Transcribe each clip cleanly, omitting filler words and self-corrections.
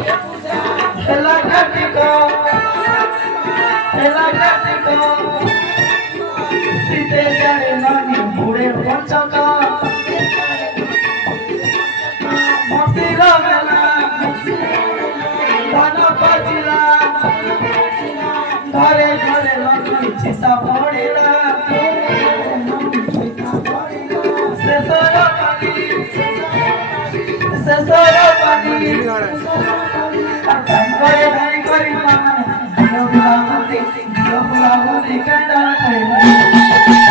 Ela Kartika, Ela Kartika, Site jare nani bure panchaka, Masira mela, Dana pachila, Dhare dhare lakhi chita bodila, Sesara pani, Sesara pani. Dhari kari mana, Dio pulahuti kanda kari.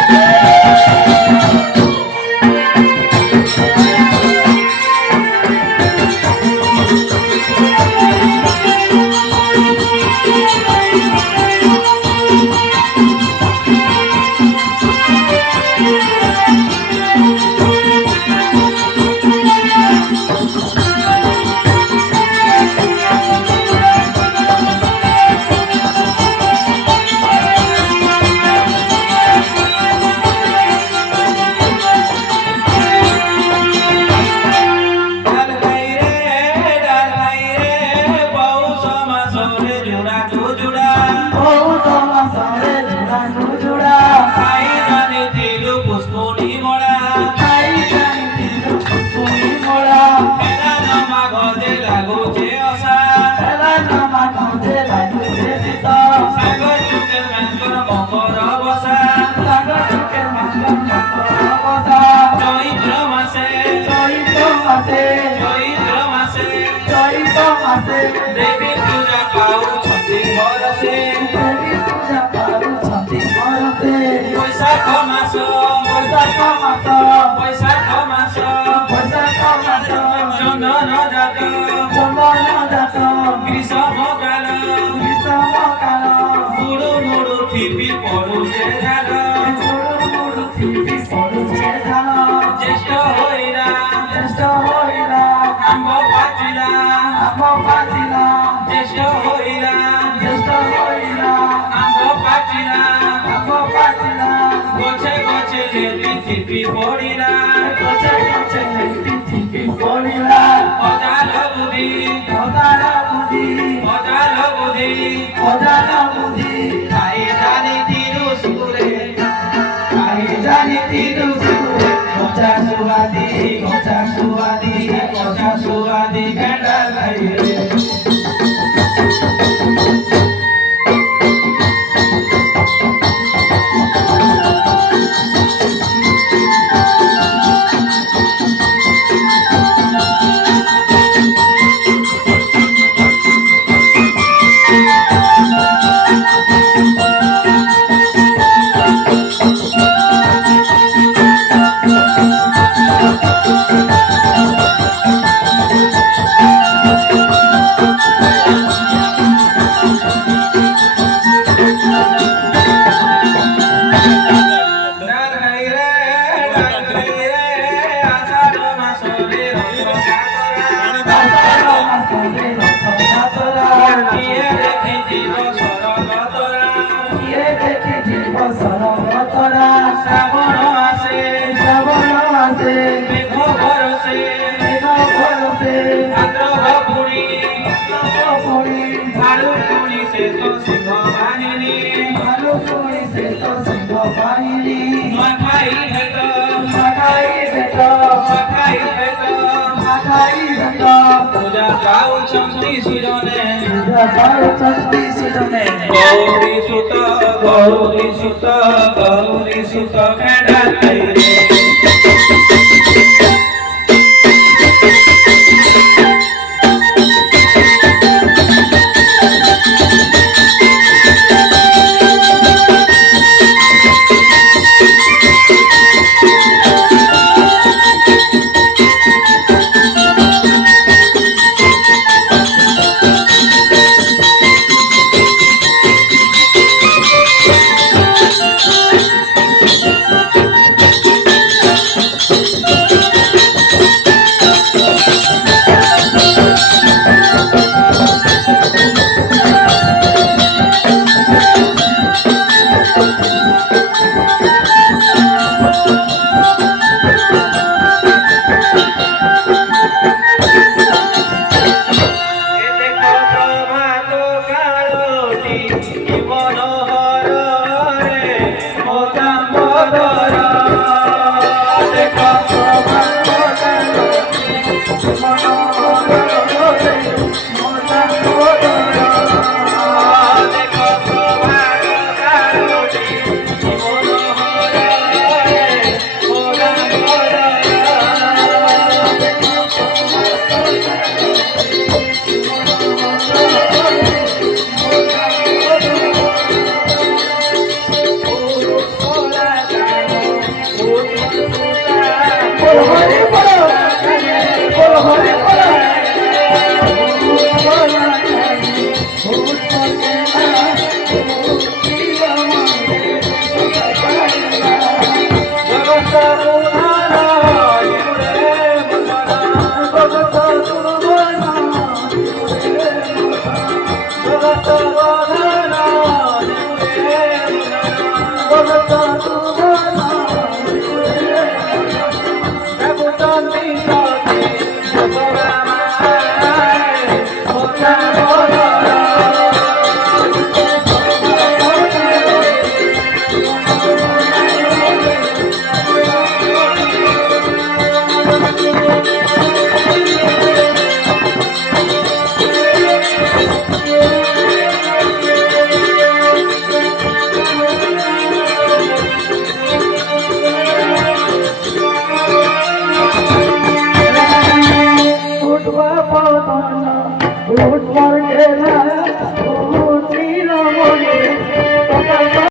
Devi puja paruchhati morase, Devi puja paruchhati morase. Boishakh maso, Boishakh maso, Boishakh maso, Boishakh maso. Chandana jato, Chandana jato. Grishma kala, Grishma kala. Muru muru thipi poruje jalo, Muru muru thipi poruje jalo. Jeshto hoira, Jeshto hoira. Ambo pachila, Ambo pachila. Jeshto hoira, Jeshto hoira. Ambo pachila, Ambo pachila. Goche goche leti thipi porila, Goche goche leti thipi porila. Ojala budhi, Ojala budhi, Ojala budhi, Ojala budhi. Kai jani tiru sure, Kai jani tiru sure. Gocha suwadi, Gocha suwadi, Gocha suwadi kanda laire. Gauri Sutta, Gauri Sutta, Gauri Sutta, kanda laire. Oh,